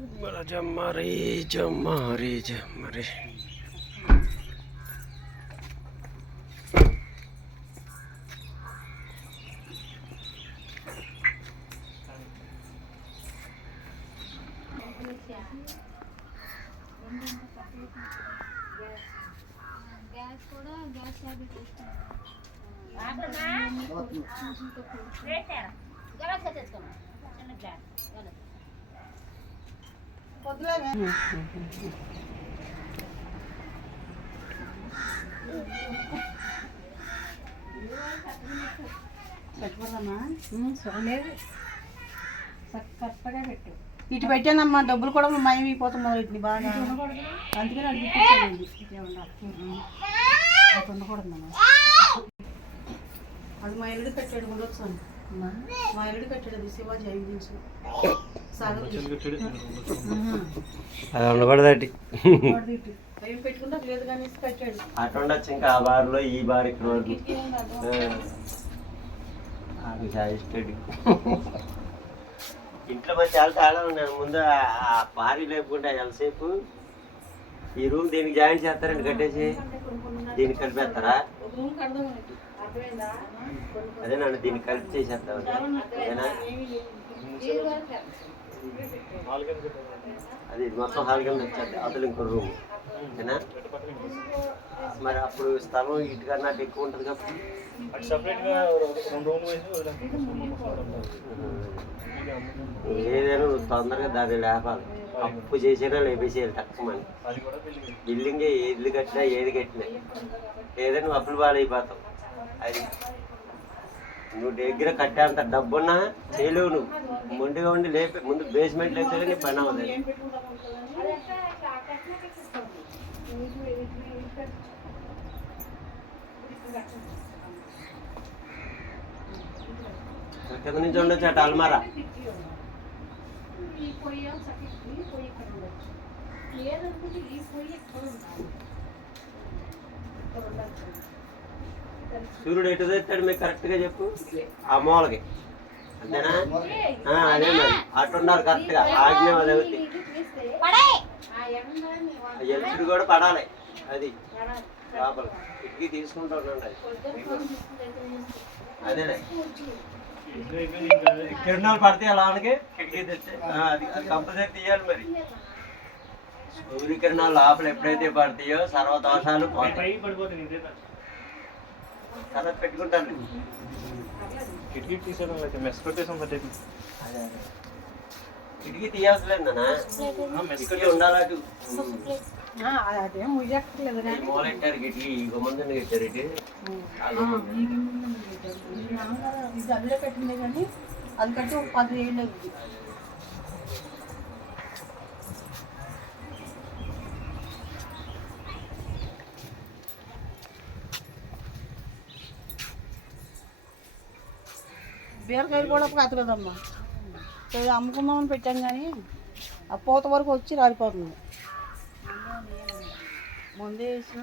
జమ్మరి జమ్మరి జమ్మరి gas కూడా gas tablet కరెక్ట్గా పెట్టు. ఇటు పెట్టానమ్మా, డబ్బులు కూడా మయమైపోతాం వీటిని బాగా, అందుకని అది పెట్టించానండి. అది ఉండకూడదమ్మా, అది మా ఇల్లు కట్టాడు ఉండొచ్చు అని, మా ఇల్లు కట్టాడు, అది శివాజీ ఐదు అది ఉండకూడదటి ఏం పెట్టుకుంటా లేదు కానీ కట్టాడు. అటు ఉండొచ్చు, ఇంకా ఆ బార్లో ఈ బార్ ఇక్కడ వరకు ఇంట్లో మంచి చాలా తేడా ఉన్నాను. ముందు ఆ పారి లేపుకుంటే ఎంతసేపు ఈ రూమ్ దీనికి జాయిన్ చేస్తారండి, కట్టేసి దీనికి కలిపేస్తారా? అదే నన్ను దీనికి కలిపి చేసేస్తాను. అది మొత్తం హాల్ కింద వచ్చేది, అసలు ఇంకో రూమ్ ఓకేనా? మరి అప్పుడు స్థలం ఇటుకన్నా ఎక్కువ ఉంటుంది కాబట్టి ఏదైనా నువ్వు తొందరగా దాన్ని లేపాలి. అప్పు చేసినా లేపేసేయాలి తక్కువని. బిల్డింగే ఇల్లు కట్టినా ఏది కట్టినా ఏదైనా నువ్వు అప్పులు బాగాలైపోతావు. అది నువ్వు దగ్గర కట్టేంత డబ్బున్నా చేయలేవు. నువ్వు మొండిగా ఉండి లేపే ముందు బేస్మెంట్ లేపితే నీ పని అవ్వదు. కింద నుంచి ఉండొచ్చు అటు అల్మారా. సూర్యుడు ఎటు తెస్తాడు మీకు కరెక్ట్గా చెప్పు, ఆ మూలకి అంతేనా? అదే మరి అటు ఉన్నారు కరెక్ట్గా, ఆజ్ఞ అది అవుతుంది. ఎలుచుడు కూడా పడాలి, అది లోపల కిటికీ తీసుకుంటూ ఉండండి. అదేలే కిరణాలు పడతాయి అలాగే కిటికీ తెస్తే అది కంపల్సరీ తీయాలి. మరి సూర్యకిరణాలు లోపల ఎప్పుడైతే పడతాయో సర్వదోషాలు పోతాయి. కలర్ పెట్టుకుంటాను. కిటికీ తీసేయడం మెస్ పెట్టేసాం. అదే కిటికీ తీయాల్సలేదన్నా, కిటికీ ఉండాలి. అదే ముయ్యక్కర్లేదు కానీ మూలెట్టారు కిటికీ, గుమ్మందని కట్టారు. ఇటు ఇది అందులో కట్టిందే కానీ అది కట్టి ఒక 10 ఏళ్ళు అవుతుంది. బీరకాయలు కూడా కతలేదమ్మా, అమ్ముకుందామని పెట్టాం కానీ ఆ పూత వరకు వచ్చి రాలిపోతుంది. ముందే వేసినా